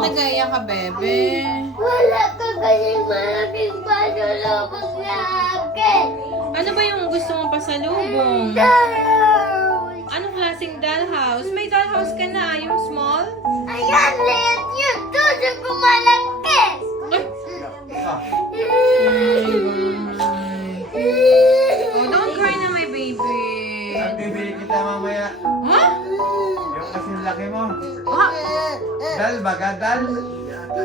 nag-aiyak ka, bebe? Wala ka kasing malaking pasalubong sa akin. Ano ba yung gusto mong pasalubong? Dollhouse. Anong klaseng dollhouse? May dollhouse ka na, yung small? Ayan, liit yun. Tuso ko malaki. Oh, don't cry na, my baby. Ang bibili kita mamaya. Ha? Yung kasing laki mo. Ha? Dal, baga, dal.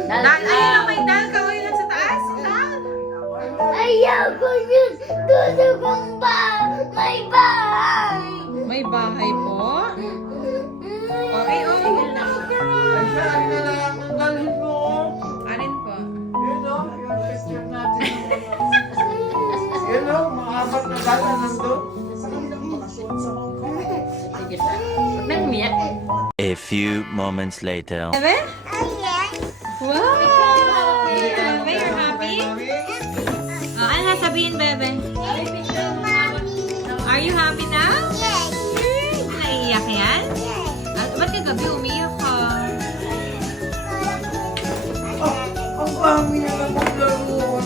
Dal, ayun na, may dal ka. Ayun lang sa taas. Dal. Ayaw ko yun. Tuso kong may bahay. May bahay po? Okay, okay. Ay, siya, ano na lang ang dalhin mo. Arin po. Yun o, yung picture natin. Yun o, mga apat na dal na nandun. A few moments later. Bebe? Ayan. Wow! Bebe, you're happy? Oh, ano sasabihin, Bebe? Are you happy now? Yes. Naiiyak yan? At ba't kagabi umiyak ka? Ang dami na lang maglaro.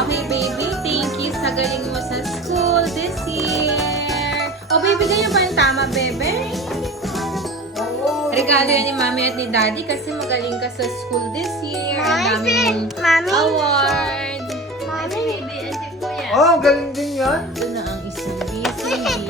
Okay, baby. Thank you sa galing mo sa school this year. O, baby, ganyan ba yung tama, bebe? Regalo yan ni Mami at ni Daddy kasi magaling ka sa school this year. Ang daming Mami. award. Mami. Oh, galing din yan. Ito na ang isang busy.